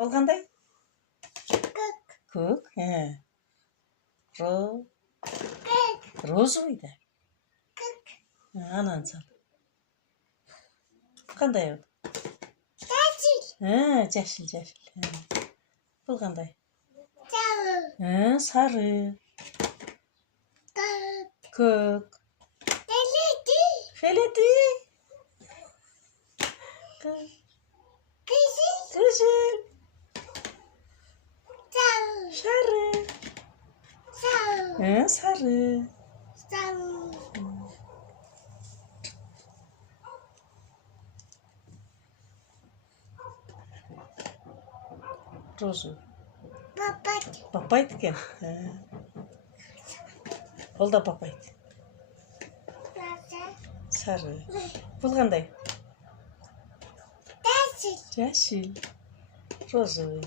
Ол қандай? Көк. Көк. Розовый да. Көк. Ананы сал. Қандай ол? Жасыл. Жашыл. Бұл қандай? Сары. Сары. Көк. Көк. Фиолетовый. Фиолетовый. Кызыл. Кызыл. Сары. Сары. Сары. Сары. Розовый. Папай. Папайт екен. Ол да папайт. Сары. Бұл қандай? Жасыл. Жашыл. Розовый.